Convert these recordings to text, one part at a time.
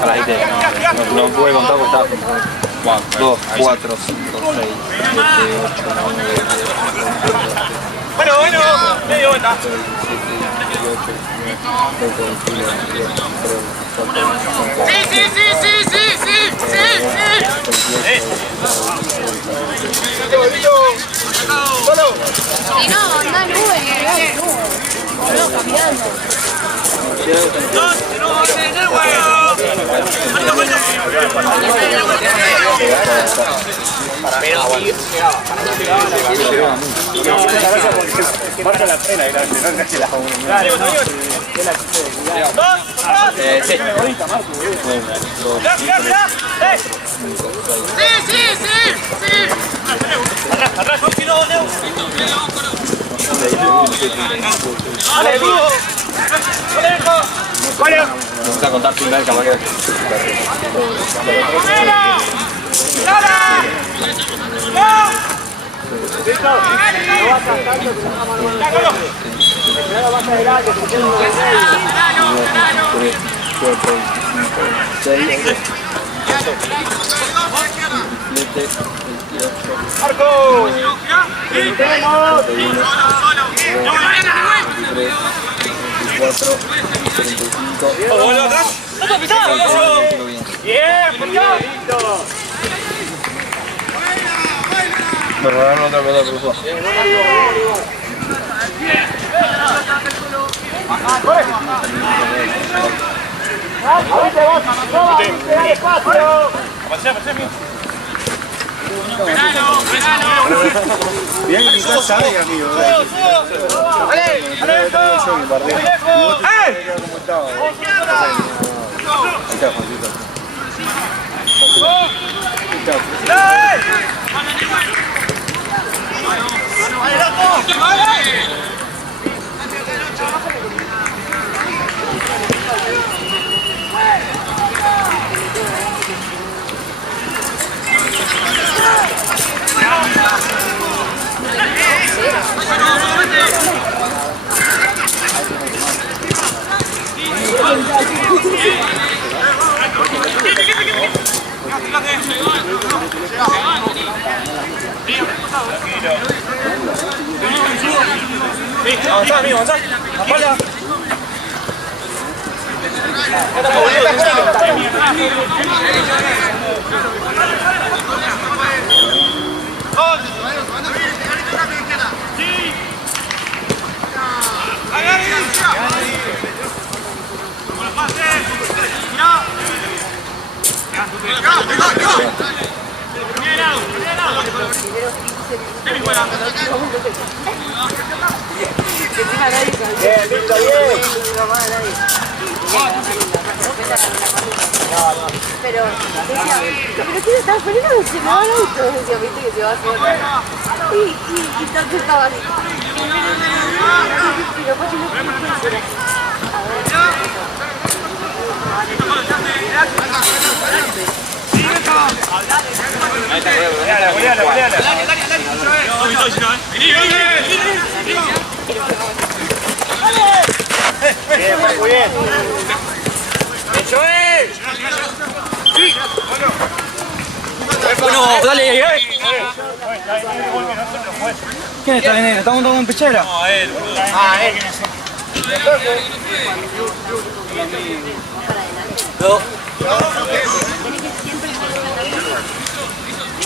A la idea. No pude contar porque estaba 2, 4, 5, 6, 7, 8, 9, 10, 11, 12. Bueno, medio vuelta. Si no, anda nube, no, cambiando. Marca la pena, gracias. Sí. Atrás, continuo, Leo. Me gusta contar tu vez, capaz que... ¡Marco! ¡Bien! Me robaron otra pelota cruzada. Mirá que mi casa hay, amigo. Avanzá, amigo, avanzá. Apaga. Bien, Víctor, bien. Pero quién estaba esperando que se me va el auto, decía, viste que se va a hacer. Y entonces estaba así. Y después yo no sé. Bien, muy bien. ¡Joel! Bueno, dale, ¿Quién está en él? ¿Está montando en pechera? No, él, boludo. Ah, él. No.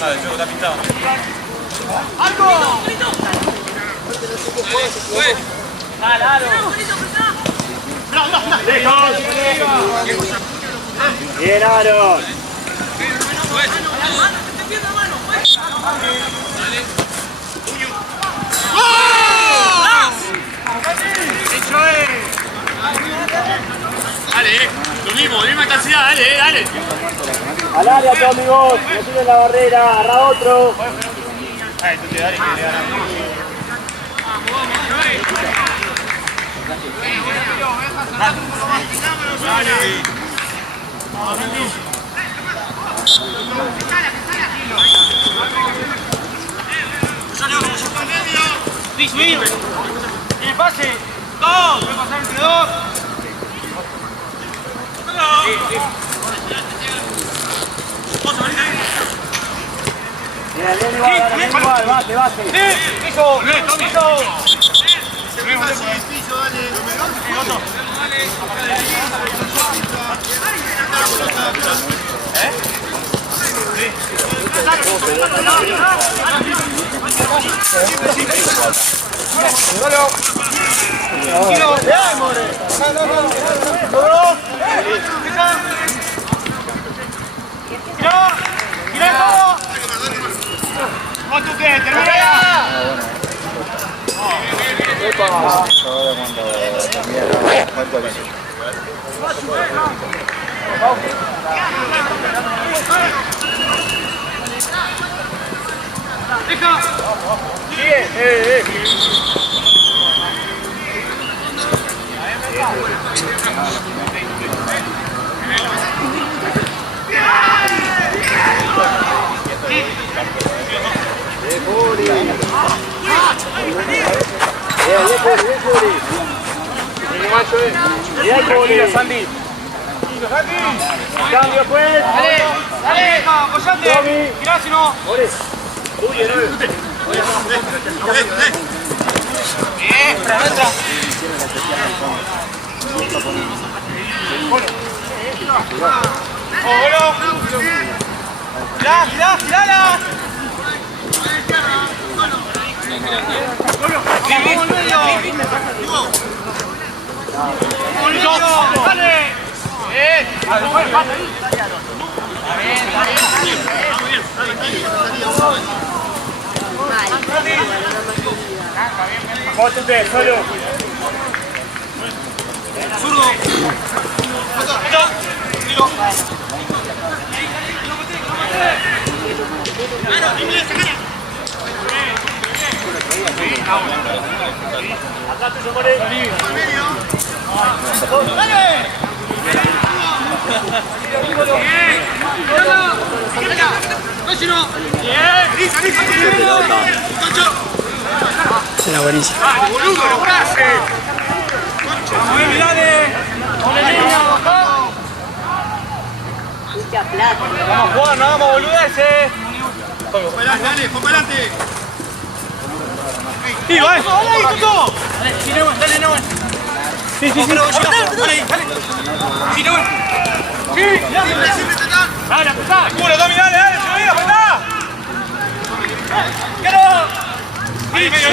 Ah, el juego está pintado. ¡Algo! Bien, Aaron. Dale, lo mismo, misma intensidad, dale. Al área, todos amigos. No tienen la barrera. Agarra otro. Ay, tú te dale que le ganas. El pase, dos, voy a pasar entre dos. igual, base. Piso. Bien, Sandy. Cambio pues. Dale, apoyate. Mirá si no. Entra. Girala. Mótate, solo. Zurdo. Acá te somos. Era buenísimo. Mucha plata. Vamos a jugar, no vamos a boludeces. Dale, fue para adelante. Sí, va eso, dale ahí, Tuto. Dale, no. Sí. Dale. Sí, no. Sí, dale, apretá. Culo, Tommy, dale, subí, apretá. ¡Que no! Sí, medio.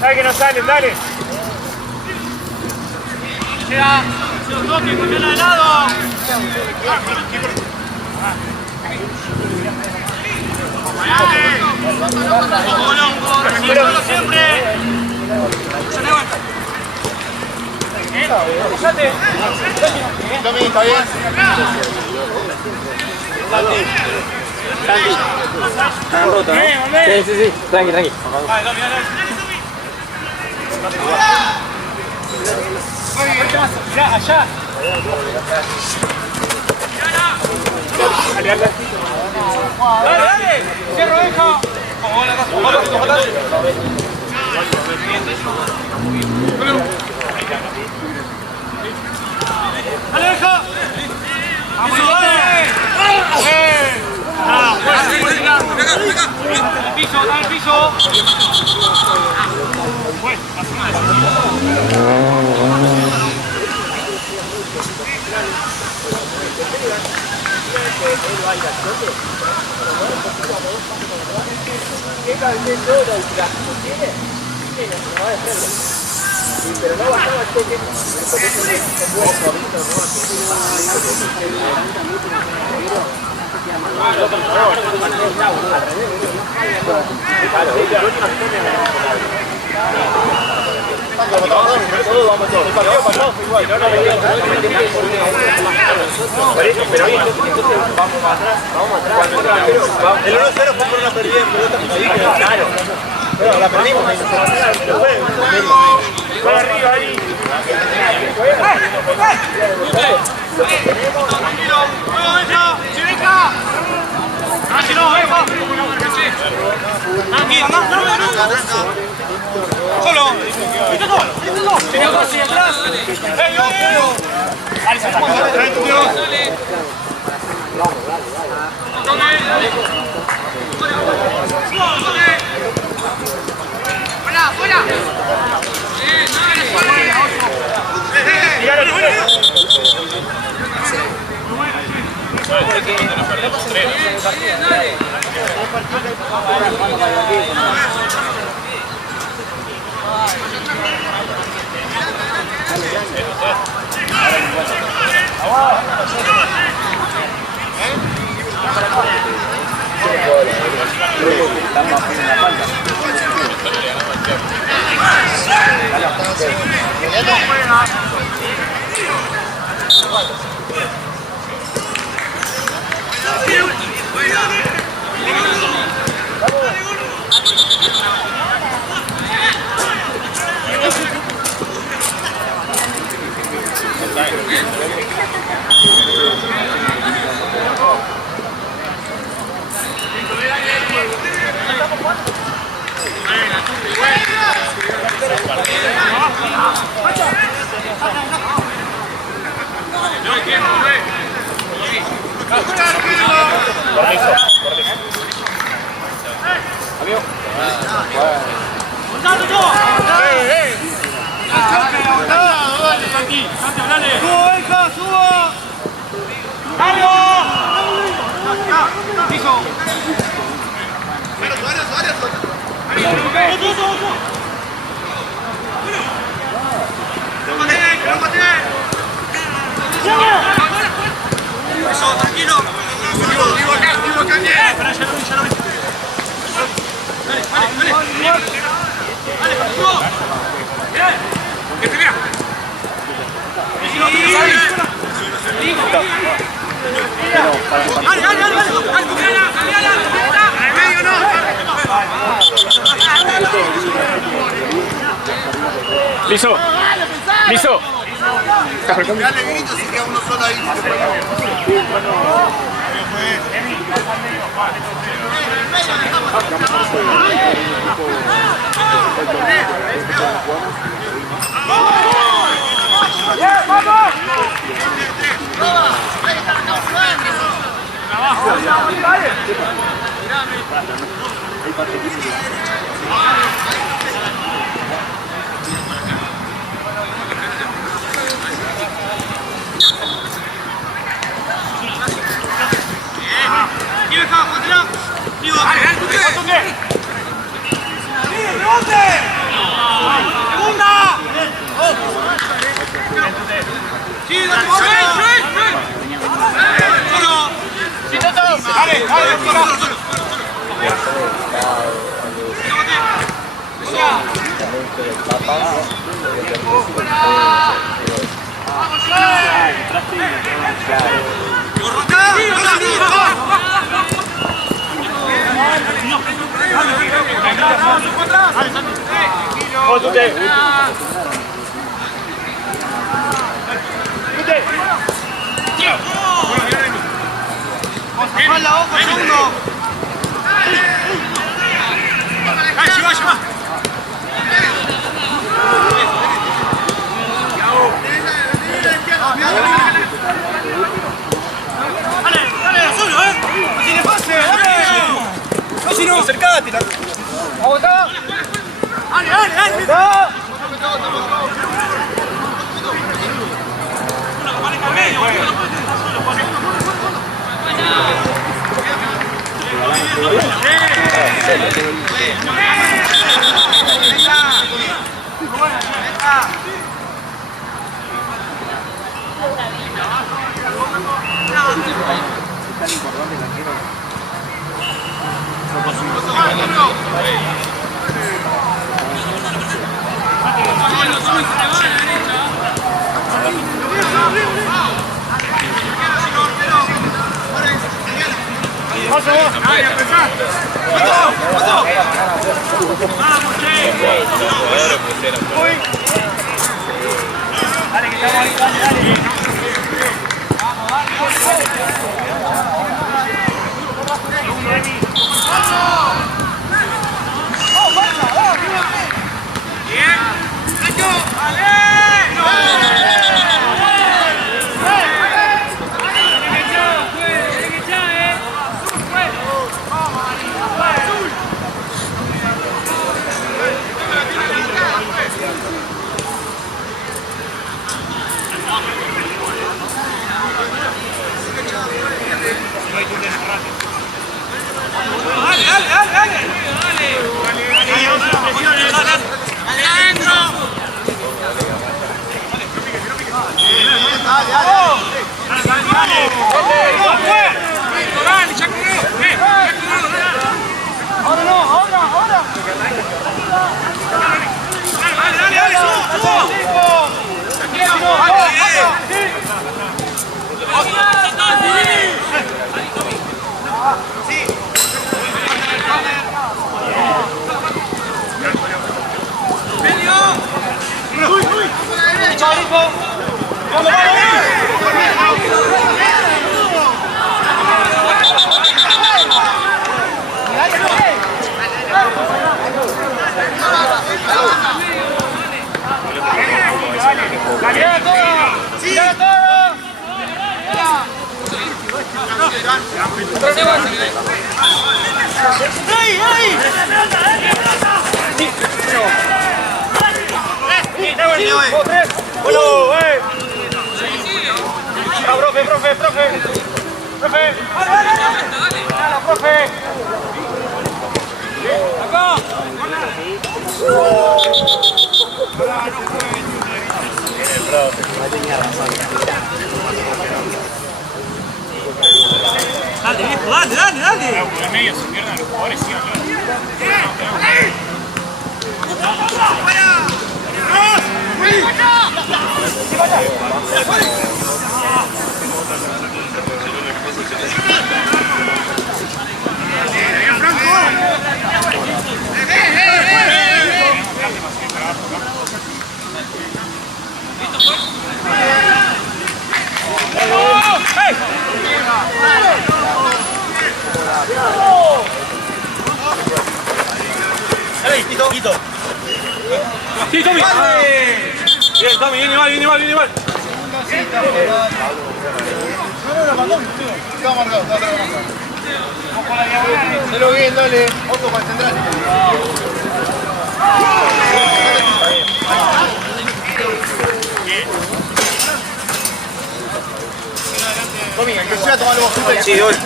Dale que no salen, dale. Llega. Se los toque, cambiala de lado. Recuerdo siempre. Tommy, ¿está bien? Están rotos, ¿no? Sí. Tranqui. Vale, Tommy, dale. Allá. Dale. Cierro, deja. Dale, deja. Vamos, dale. Dale, piso. Pero no bajaba el toque. El 1-0 fue por una pérdida de pelota. Claro. Pero la perdimos. Para arriba ahí. Tranquilo. Luego deja. Chireca. Tranquilo, deja. Tranquilo, no. Solo. Tiene dos y atrás. Dale, se mueve. Trae tu tío. Fuera, fuera. Listo. Listo. Dale grito si queda uno solo ahí. Dale, viejo, dale. En medio se pierden los jugadores, sí, Sí, Tommy. Bien, Tommy, viene mal. Está marcado, está marcado. Hacelo bien, dale. Otro para el central. Tommy, el que sea, tomalo vos. Sí, hoy.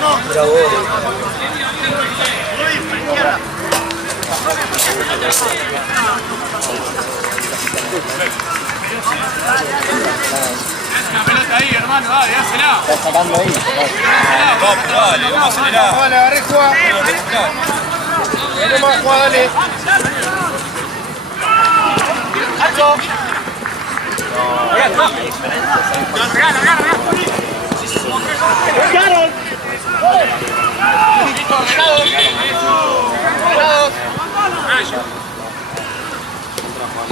No. Bravo. La pelota ahí, hermano, dale, dásela. Está sacando ahí. Dale, vamos a acelerar. Dale, agarré, juega. Dale más, juega, dale. ¡Alto! ¡Buscaron!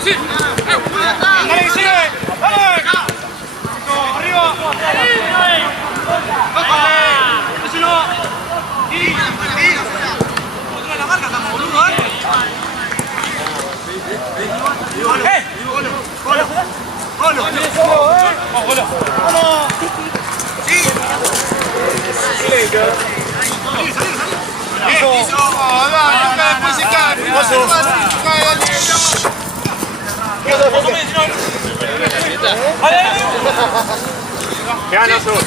¡Sí! ¡Dale, sigue! ¡Dale! ¡Arriba! ¡Déjalo! ¡Y! ¡Contra la marca, estamos boludo, ¿eh? ¡Golo! ¡Golo! ¡Golo! ¡Vamos! ¡Sí! Después se ¡Qué gana sos!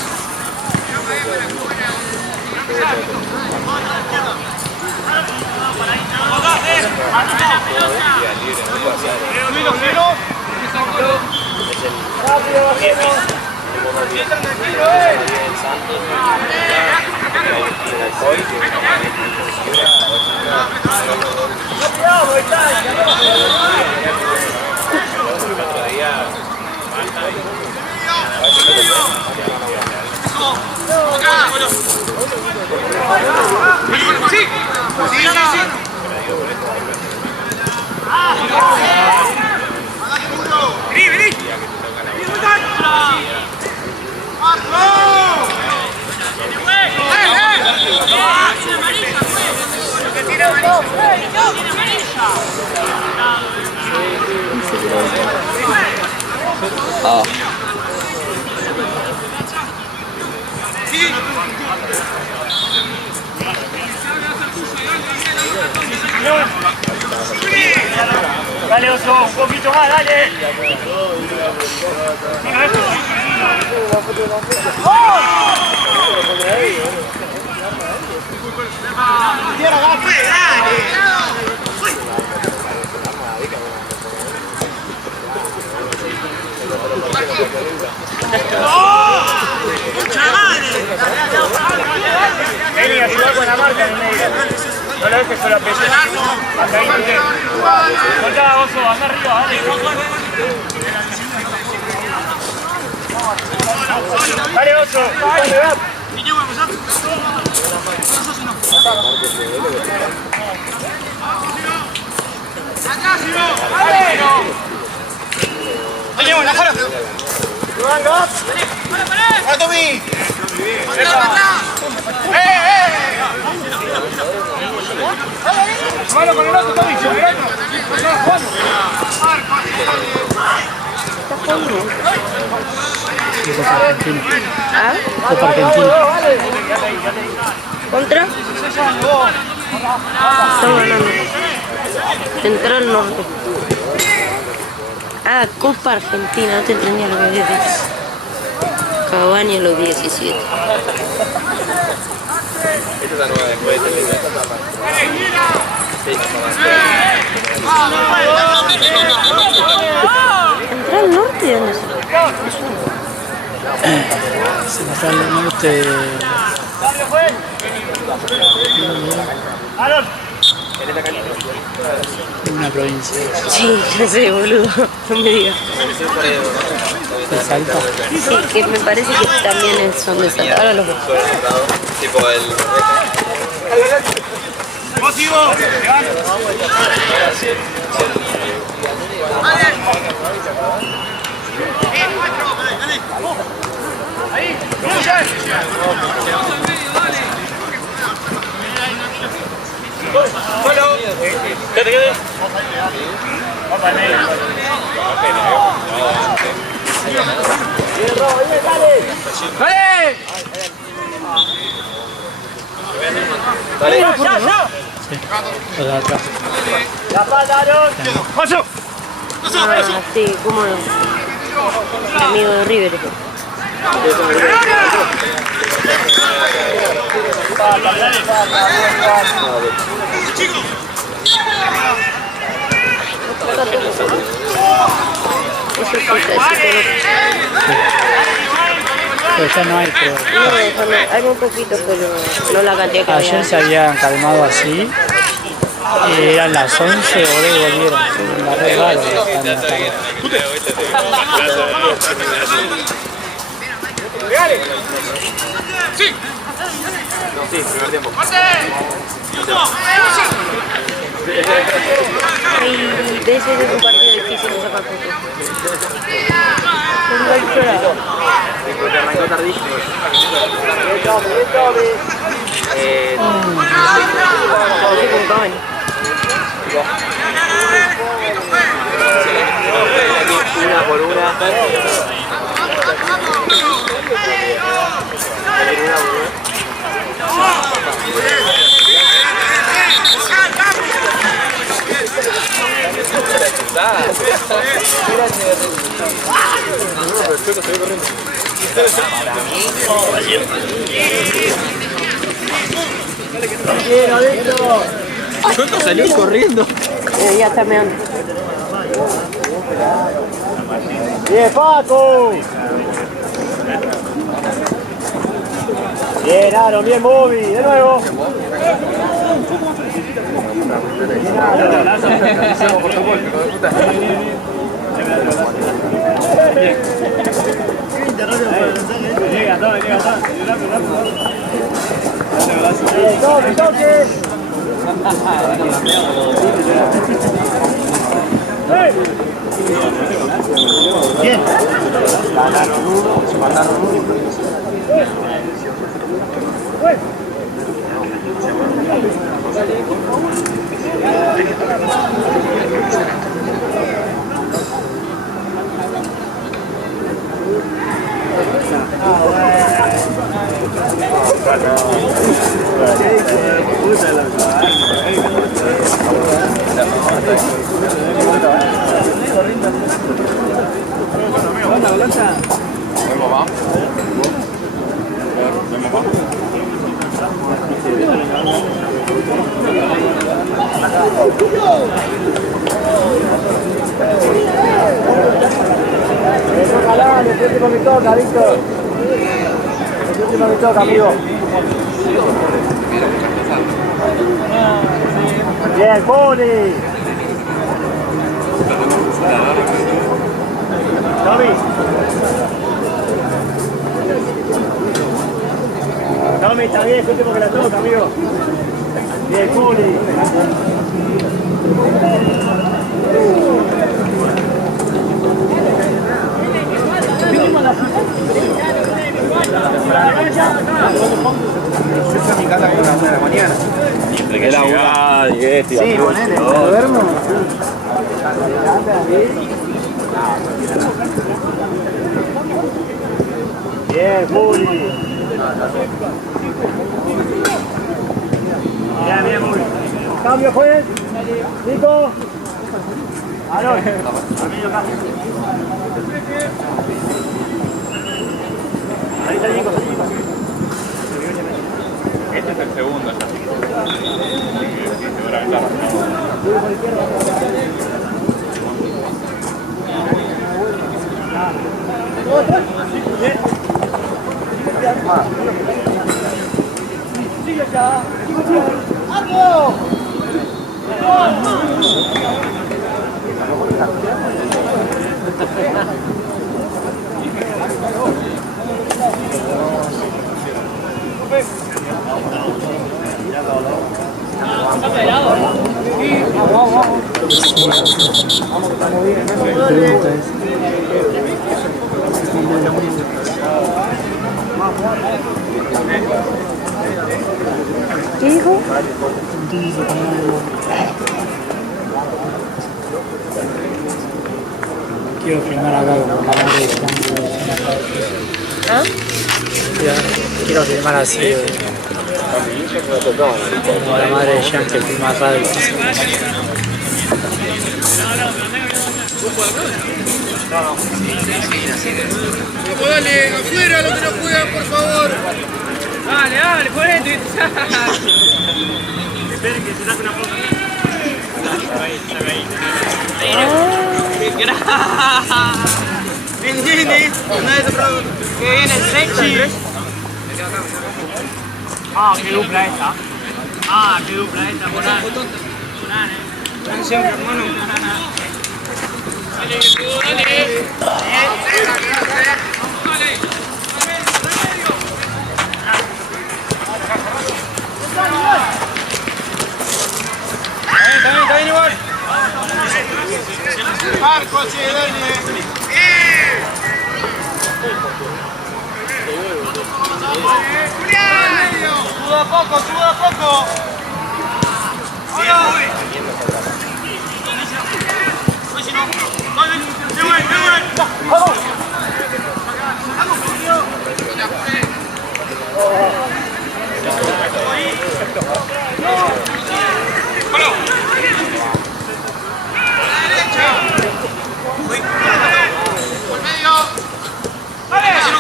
Dale, Oso, un poquito más, dale. Vení, ayudá con la marca en el medio. No lo dejes solo a peso. Hasta ahí, ¿viste? Soltá, Oso, anda arriba, dale. Dale, Oso, dale, va. ¡Vamos, la jara! ¡Para, Tommy! ¡Mano con el otro, Tommy! Copa Argentina. ¿Ah? Copa Argentina. ¿Contra? Estamos ganando. Central Norte. Ah, Copa Argentina, no te entendía lo que había dicho. Cavani a los 17. Esta es la nueva después de ¿Central Norte? ¿Dónde está? Central Norte. Una provincia. Sí, ya sé, boludo. No me digas. De Salta. Sí, que me parece que también son de Salta. Ahora los veo. tipo el... Los de atrás. Ah, sí, como el amigo de River. Eso sí, Pero ya no hay, pero... no, hay un poquito, pero no la cantidad que Ayer había. se habían calmado así. Y eran las 11, boludo, y volvieron. La re raro que están en la tarde. Sí, primer tiempo. Hay veces es un partido difícil de sacar puntos. Un gol chorado. Porque arrancó tardísimo. Así como Cavani. Una por una. Chueco salió corriendo. Ya está meando. Bien, Paco. Bien, Aaron, bien, Bobby. De nuevo. Llega todo. Toque. Bien. El último me toca, Víctor. El último me toca, amigo. Bien, Poli. Tommy. Tommy, está bien, es el último que la toca, amigo. Bien, Poli. Yo a mi casa como a las 9 de la mañana. Que la jugada y este. Sí, ponele, ¿me duermo? Bien, Juli. Bien, Juli. Cambio, juez. Nico. Aló. Medio cambio. Ahí está Nico. Este es el segundo, ya. Seguramente Sigue ya. ¡Vamos! ¿Qué dijo? Quiero filmar acá como la madre de Jean. ¿Ah? Quiero filmar así, como la madre de Jean que filma radio. Dale, afuera los que no juegan, por favor. Dale, ponete. Esperen que se saque una foto. Vieni, que viene el sexy. Qué dupla esta. Qué dupla esta, Morán. Atención, hermano. Está bien igual. Marco, sí, dale. Suda poco. Ahora.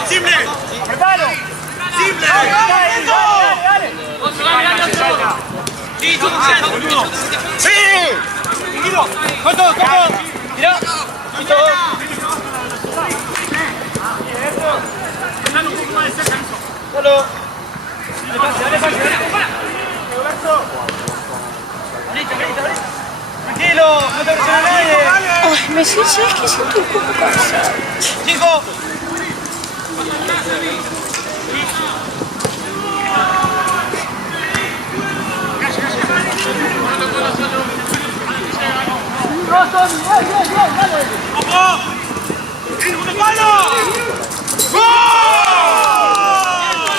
¡Simple! ¡Apretalo! ¡Simple! ¡Dale! ¡Sí! ¡Tiro! ¡Corto! ¡Mira! ¡Listo! Dale un poco más de cerca, Nico. ¡Solo! Dale. ¡Tranquilo! ¡No te presiona nadie! Ay, me siento, ¿sabes qué? Siento un poco cansado. ¡5! ¡Vamos! ¡Segundo palo! ¡Gol!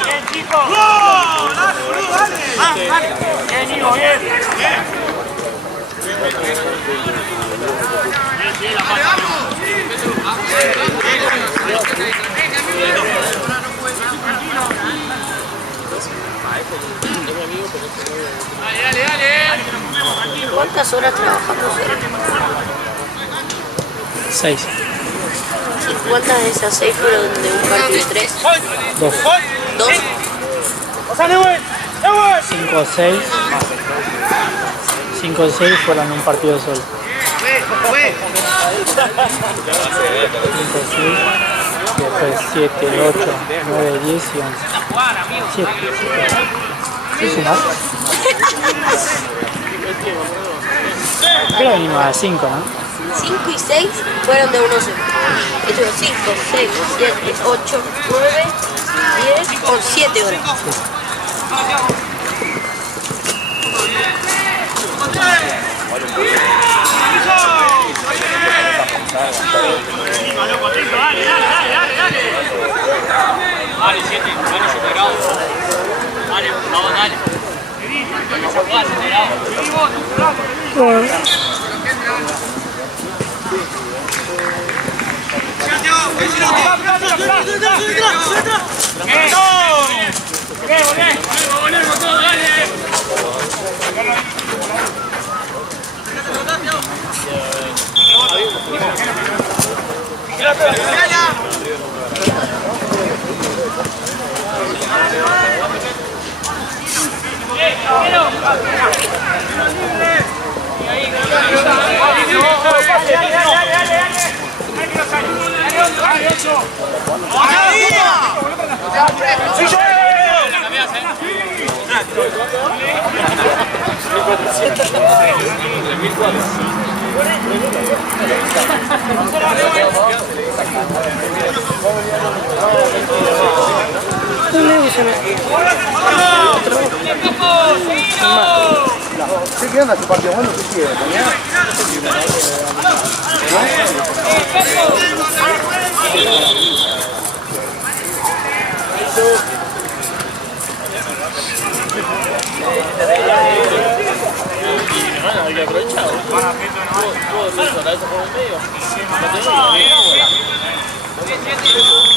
Bien, chicos. ¡Gol! ¡Dale, boludo, dale! Bien, Nico, bien. ¿Cuántas horas trabajamos hoy? 6. ¿Y cuántas de esas 6 fueron de un partido de 3? 2. 2. ¡Pasale, güey! 5 o 6. 5 o 6 fueron un partido solo. 5 o 6. Después 7, 8, 9, 10 y 11. 7. ¿Qué sumás? Creo que venimos a 5, ¿no? 5 y 6 fueron de 1 solo. Estuvieron 5, 6, 7, 8, 9, 10 o 7 horas. Dale, 7, dale, superado. Dale, por favor, dale. Se puede acelerado. ¡Gracias! Sí, ¿qué onda? ¿Tu partido bueno? ¿Qué sigue? ¿Mañana? Hay que aprovechar.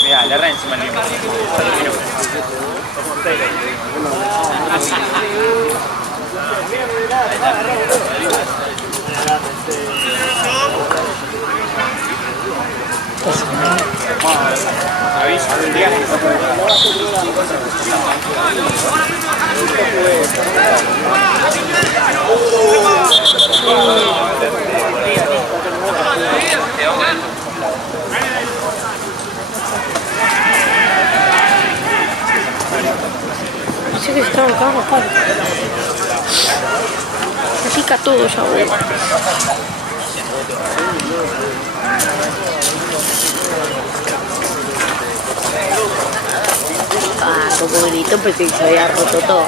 Mira, le erra encima el mismo. Aviso del día. Sé que estaban cagando palo. Me pica todo ya, güey. Ah, como gritó pensé que se había roto todo.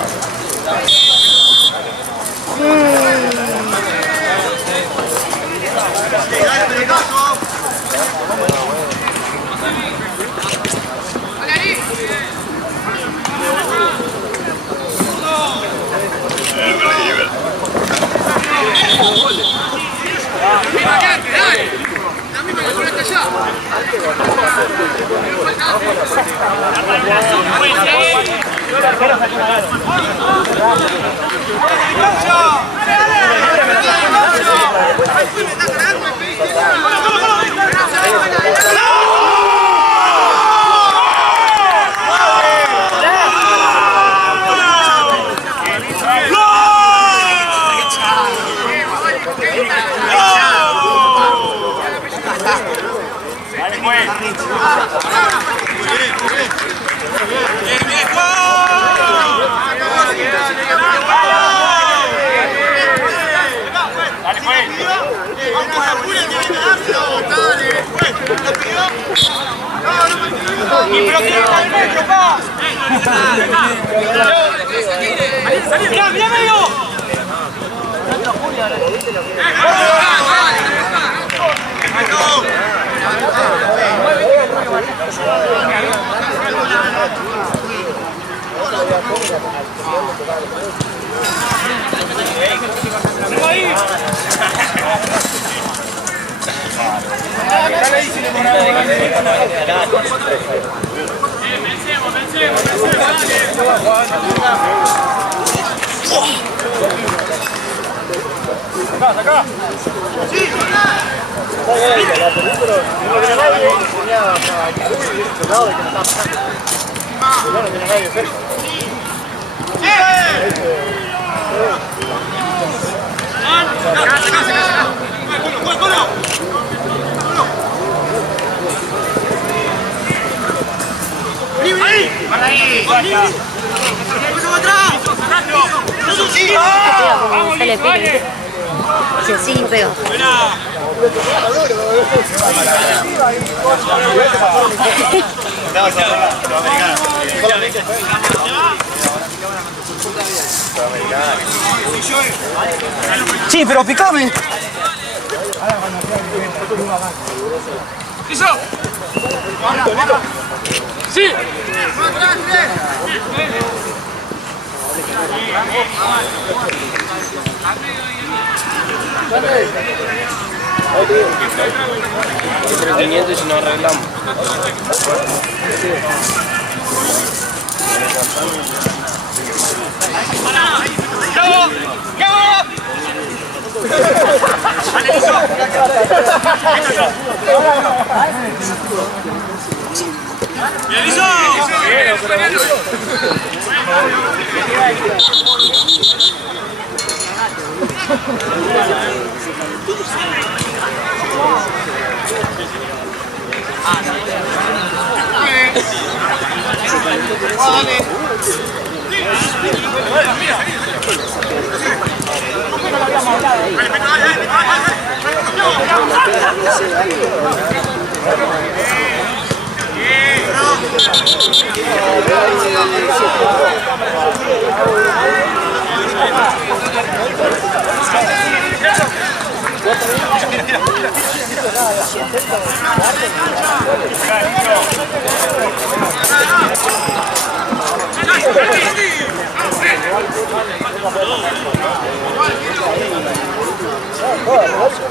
Acá. Como sale pique. Sí, sí, pega. Sí, pero picame. ¿Listo? ¡Sí! Entretenimiento y si no arreglamos.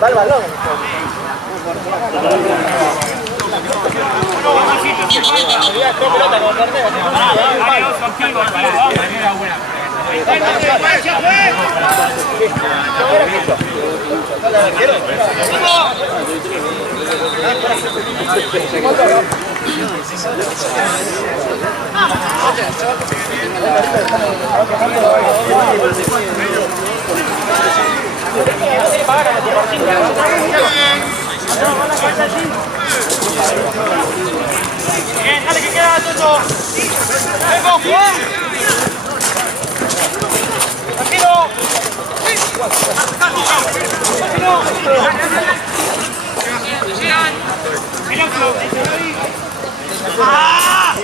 Va el balón. Bien, dale que queda Toto. ¡Vengo, Juan! ¡Tranquilo! ¡Ah!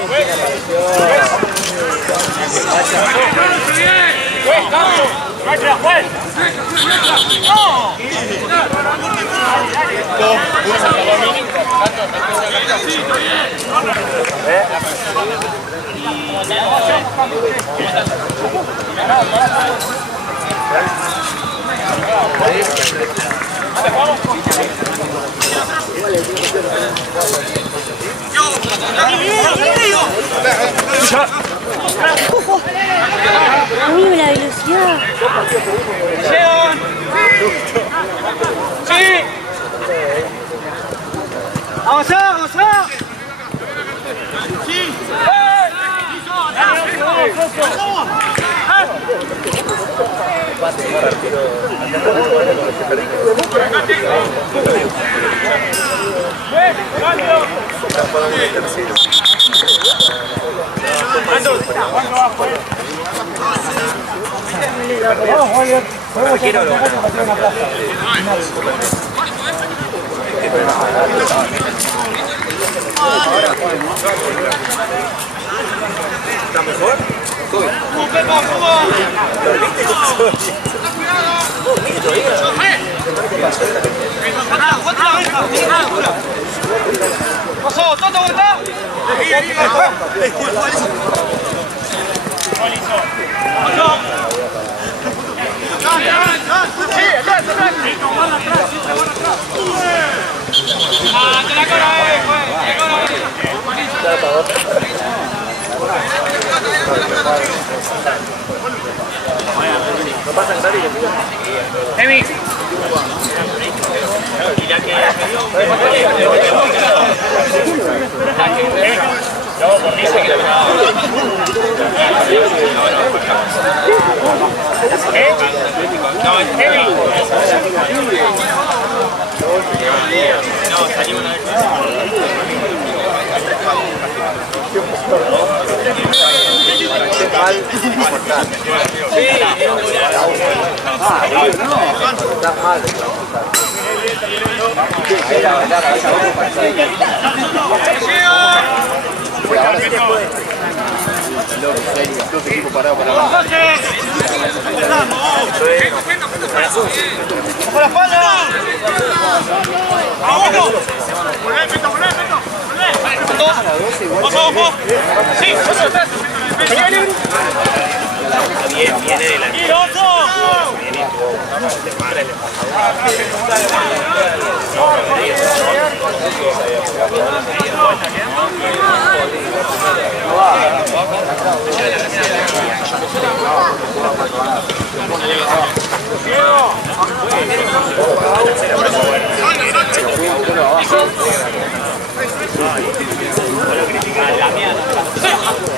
Uy, la velocidad. ¡León! ¡Sí! ¡Avanzá, avanzá! ¡Sí! ¿Está mejor? ¡Pasó! ¡Toto, vuelta! ¿No pasa el Sari? ¡Emi! ¡Por la espalda! ¡Vamos! ¡Volvé, Peto, volvé, Peto! ¡Volvé! ¡Ojo, ojo! ¡Sí! ¡Oso, atrás! ¡Vení, vení! Viene de la... ¡Oso!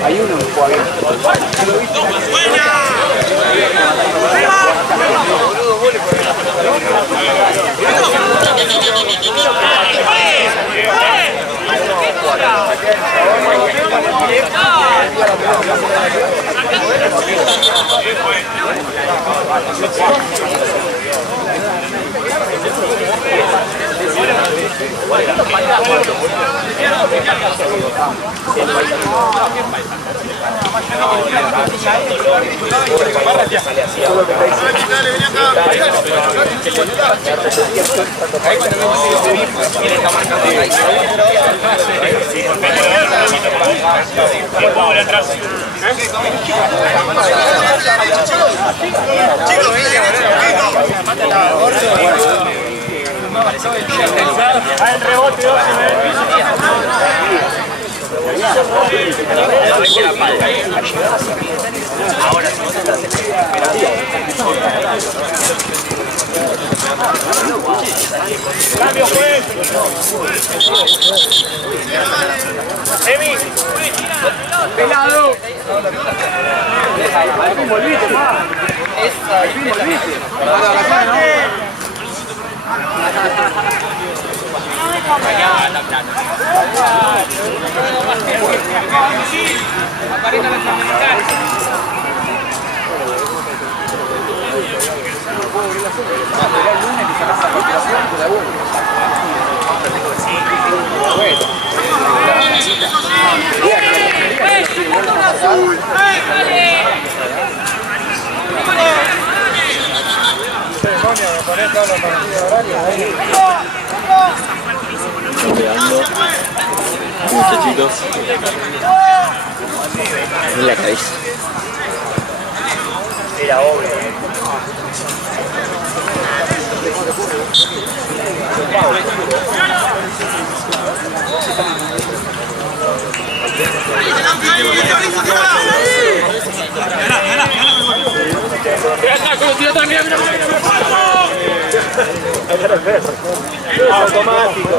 Hay uno en Juárez. Hay el rebote, cambio, juez. Emi. Pelado. Al fin volviste, más. Al fin volviste. Muchachitos. En la cabeza. Era obvio. Automático.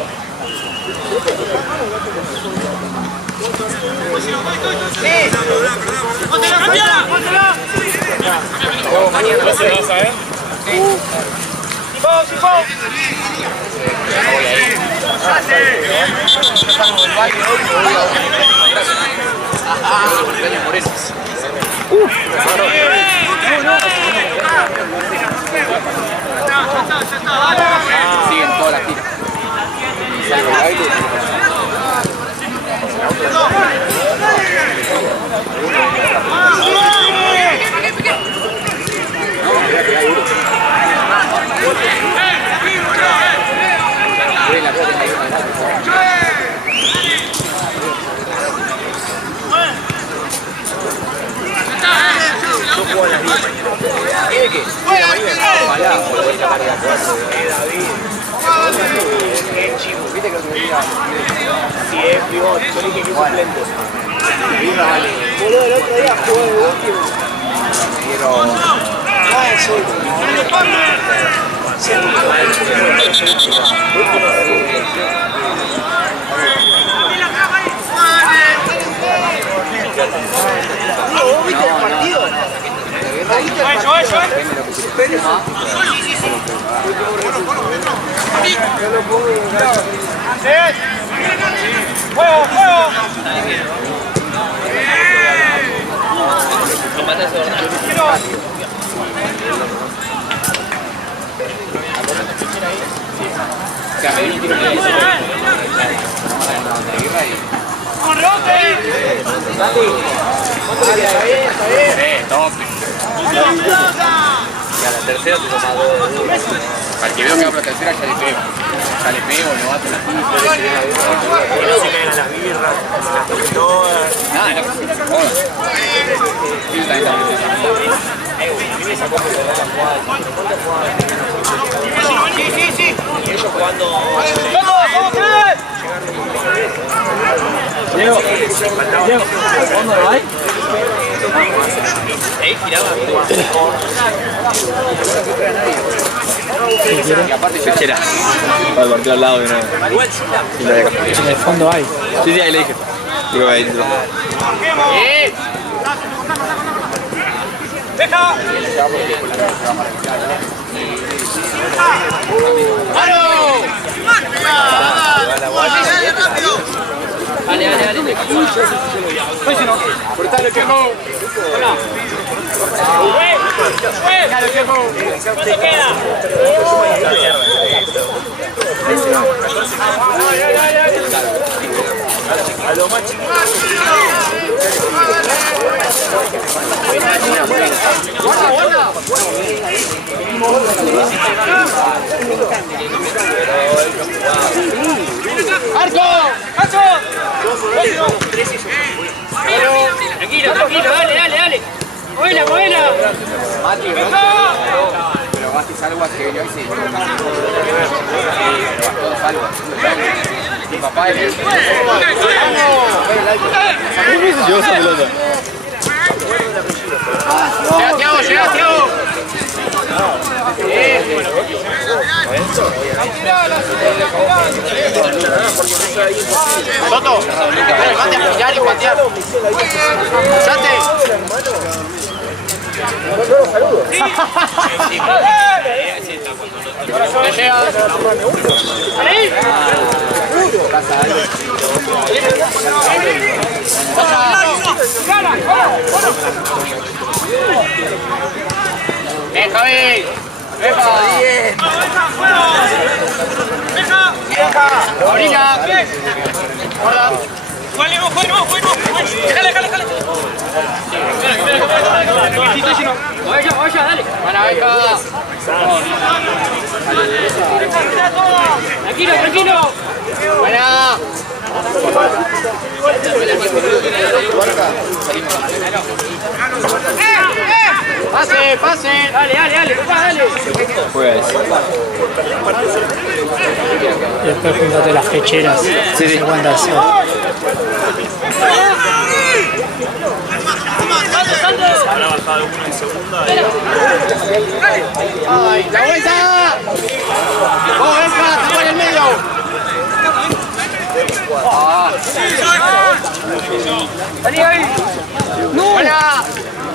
Siguen todas las tiras. Boludo, el otro día jugó de último. ¿Vos viste el partido? ¡Juego, juego! ¡Un rebote! Y a la tercera se toma 2. Al que veo que va por la tercera ya le pego. Ya le pego, le mato la No se caen a las birras, las todas. nada, no. Hola. Diego, ¿cuándo lo hay? Fechera. Para el partido al lado de nuevo. En el fondo hay. Sí, sí, ahí le dije. Digo, ahí dentro. ¡Deja! Dale, dale, dale. Cortale el tiempo. Dale el tiempo. ¿Cuánto queda? A lo más chico. ¡Arco! ¡Cacho! Tranquilo, tranquilo, dale, dale, dale. ¡Movela, movela! Pero Basti Salvas que vino y sí. Mi papá es el... ¿Qué llevó esa pelota? ¡Llega, Thiago! ¡Llega, Thiago! Toto, mate a pillar y patear. ¡Sate! ¡Me llega! ¡Ahí! ¡Ven, Javi! ¡Bien! ¡Abrila! ¡Guarda! ¡Jueguemos! ¡Déjale! ¡Vaya, dale! ¡Buena beca! ¡Tranquilo, tranquilo! ¡Buena! ¡Pase, pase! Dale, dale! Juega ese. Y después juntate las fecheras. Sí, sí. Cuántas son. ¡Ay, la vuelta! ¡Vos, Benja! ¡Estamos en el medio! ¡Buena!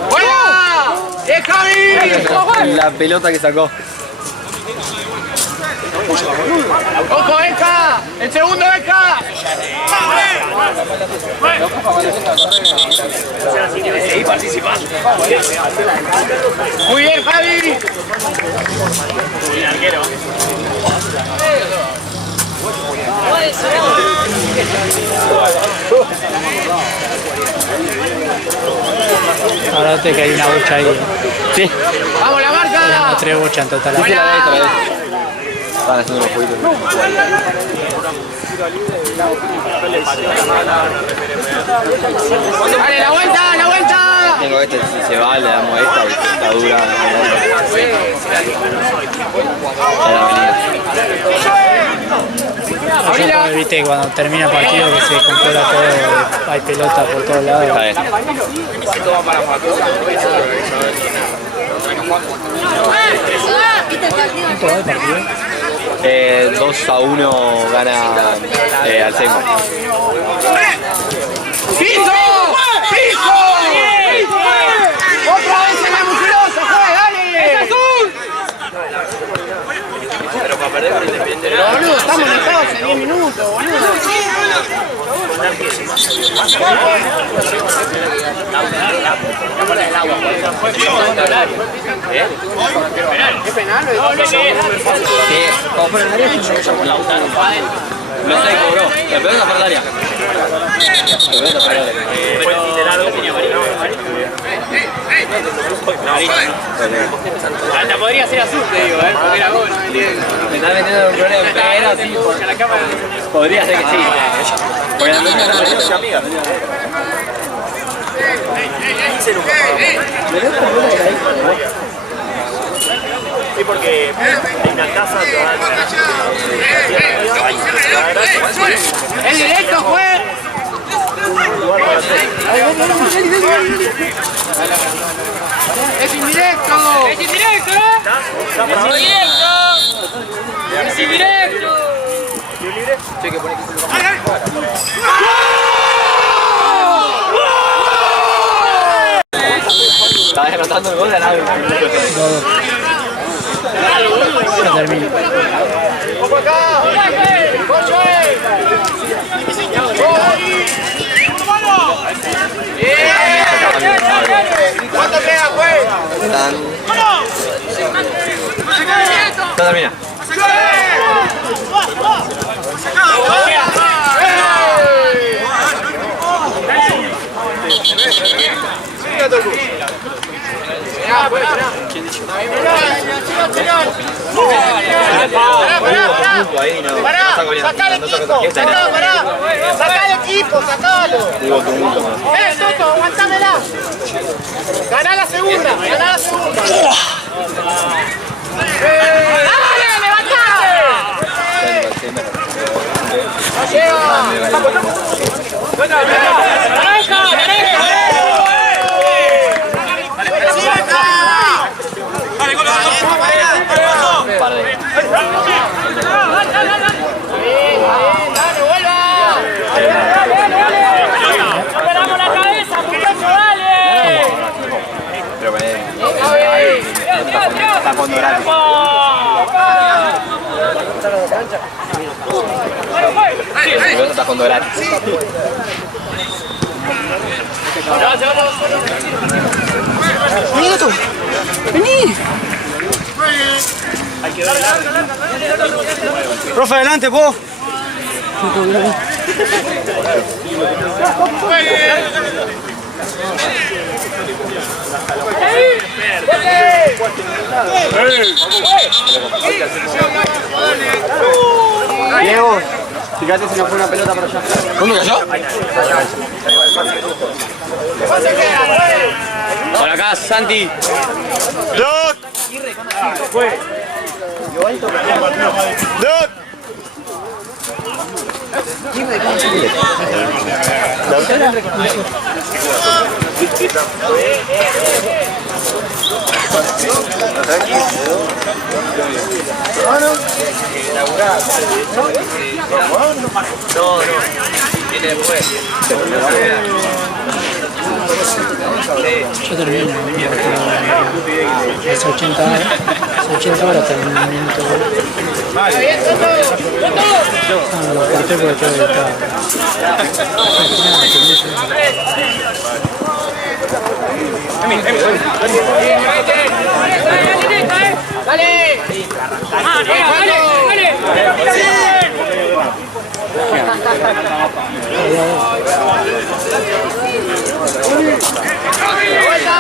¡Buena! Javi! La pelota que sacó. ¡Ojo, Benja! ¡El segundo, Benja! ¡Muy bien, Javi! Ahora que hay una bocha ahí. Sí. ¡Vamos, la marca! Tenemos 3 bochas en total. Esta la vez. Estaban haciendo unos jueguitos. ¡Dale, la vuelta, la vuelta! Tengo esta, si se va le damos esta y está dura. Abrila. Viste que cuando termina el partido que se controla todo, hay pelota por todos lados. Está bien. ¿Cuánto va el partido? 2-1 gana Alcemo. ¡Piso! ¡Piso! ¡Otra vez en la musculosa! ¡Joder, dale! ¡Es azul! Pero boludo, estamos conectados hace 10 minutos, boludo. ¿Qué penal? Sí, como fuera el área, no se cobró. La pelota fue al área. La pelota fue al área. Hasta podría ser azul, te digo, porque era gol. Me está metiendo un problema, pero sí, Porque la cámara... podría ser que sí. Porque la pelota era amiga. Sí, porque hay una casa que va a... ¡El directo, juez! ¡Es indirecto! ¡Es indirecto, eh! ¡Es indirecto! Estaba anotando el gol de nadie. Ya termina. ¿Cuánto queda, juez? Ya termina. ¡Sacá el equipo, sacalo! Toto, aguantámela. Ganá la segunda, ganá la segunda. ¡Dale, levantate! ¡Superamos la cabeza, muchacho, dale! Pero está jugando gratis. Está jugando gratis. Vení, gato. Vení. Profe, adelante, vos. Diego, fíjate si no fue una pelota para allá. ¿Cómo cayó? Por acá, Santi. No, viene después. Yo termino. Es 80 horas termina el minuto. Lo corté porque tengo que estar. ¡Vuelta!